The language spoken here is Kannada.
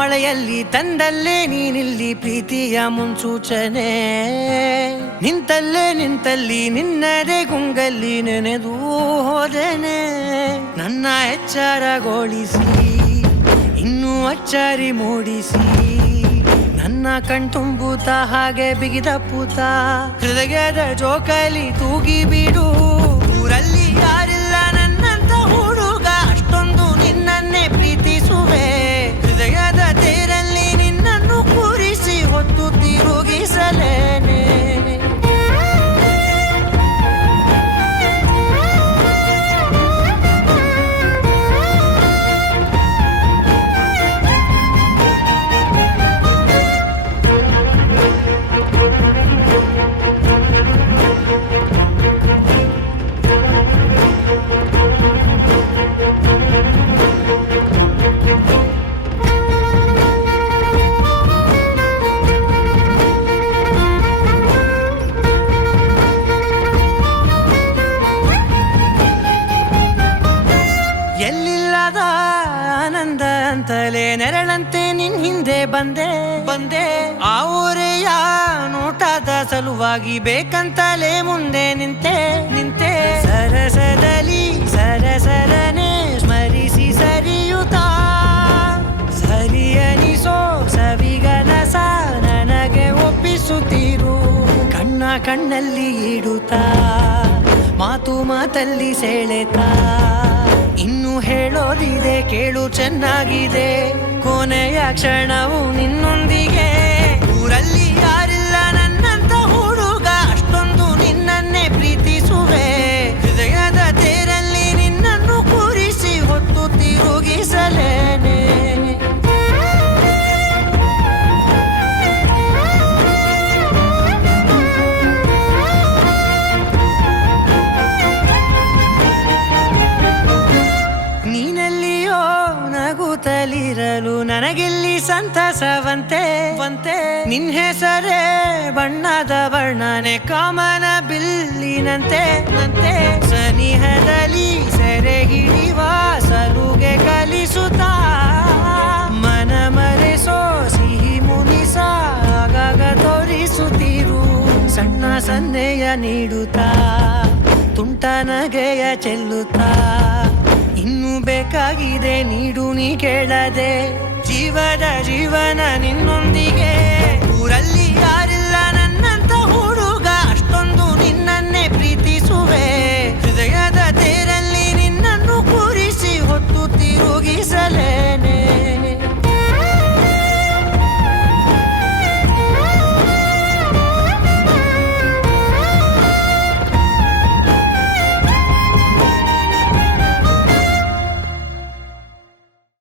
ಮಳೆಯಲ್ಲಿ ತಂದಲ್ಲೇ ನೀನಿಲ್ಲಿ ಪ್ರೀತಿಯ ಮುನ್ಸೂಚನೆ. ನಿಂತಲ್ಲಿ ನಿನ್ನದೇ ಗುಂಗಲ್ಲಿ ನೆನೆದು ಹೋದೆನೆ. ನನ್ನ ಎಚ್ಚರಗೊಳಿಸಿ ಇನ್ನೂ ಅಚ್ಚರಿ ಮೂಡಿಸಿ ನನ್ನ ಕಣ್ತುಂಬುತ್ತ ಹಾಗೆ ಬಿಗಿದ ಪೂತ. ಹೃದಯದ ಜೋಕಾಲಿ ತೂಗಿ ಬಿಡು, ಊರಲ್ಲಿ ಯಾರಿಲ್ಲ ನನ್ನಂತ ಹುಡುಗ, ಅಷ್ಟೊಂದು ನಿನ್ನನ್ನೇ ಪ್ರೀತಿಸುವೆ. ಹೃದಯದ ತೇರಲ್ಲಿ ನಿನ್ನನ್ನು ಕೂರಿಸಿ ಹೊತ್ತು ತಿರುಗಿಸಲೇನೆ. ಎಲ್ಲಿಲ್ಲದ ಆನಂದ ಅಂತಲೇ ನೆರಳಂತೆ ನಿನ್ ಹಿಂದೆ ಬಂದೆ. ಆ ಊರೆಯ ನೋಟದ ಸಲುವಾಗಿ ಬೇಕಂತಲೇ ಮುಂದೆ ನಿಂತೆ. ಸರಸದಲ್ಲಿ ಸರಸರನೆ ಸ್ಮರಿಸಿ ಸರಿಯುತ್ತಾ, ಸರಿಯನಿಸೋ ಸವಿಗನಸ ನನಗೆ ಒಪ್ಪಿಸುತ್ತೀರು. ಕಣ್ಣಲ್ಲಿ ಇಡುತ್ತಾ, ಮಾತಲ್ಲಿ ಸೆಳೆತಾ, ಇನ್ನು ಹೇಳೋದಿದೆ ಕೇಳು ಚೆನ್ನಾಗಿದೆ. ಕೊನೆಯ ಕ್ಷಣವು ನಿನ್ನೊಂದಿಗೆ, ಊರಲ್ಲಿ ಯಾರಿಲ್ಲ ನನ್ನಂತ ಹುಡುಗ, ಅಷ್ಟೊಂದು ನಿನ್ನನ್ನೇ ಪ್ರೀತಿಸುವೆ. ಹೃದಯದ ತೇರಲ್ಲಿ ನಿನ್ನನ್ನು ಕೂರಿಸಿ ಹೊತ್ತು ತಿರುಗಿಸಲೇನೆ. ನಗುತ್ತಲಿರಲು ನನಗಿಲ್ಲಿ ಸಂತಸವಂತೆ. ನಿನ್ ಹೆಸರೇ ಬಣ್ಣದ ವರ್ಣನೆ ಕಾಮನ ಬಿಲ್ಲಿನಂತೆ. ಸನಿಹದಲ್ಲಿ ಸೆರೆ ಹಿಡಿವ ಸಲುಗೆ ಕಲಿಸುತ್ತಾ, ಮನ ಮರೆಸೋ ಸಿಹಿ ಮುನಿಸ ಆಗಾಗ ತೋರಿಸುತ್ತೀರು. ಸಣ್ಣ ಸನ್ನೆಯ ನೀಡುತ್ತಾ, ತುಂಟ ನಗೆಯ ಚೆಲ್ಲುತ್ತಾ, ಇನ್ನೂ ಬೇಕಾಗಿದೆ ನೀಡು ನೀ ಕೇಳದೆ. ಜೀವನ ನಿನ್ನೊಂದಿಗೆ.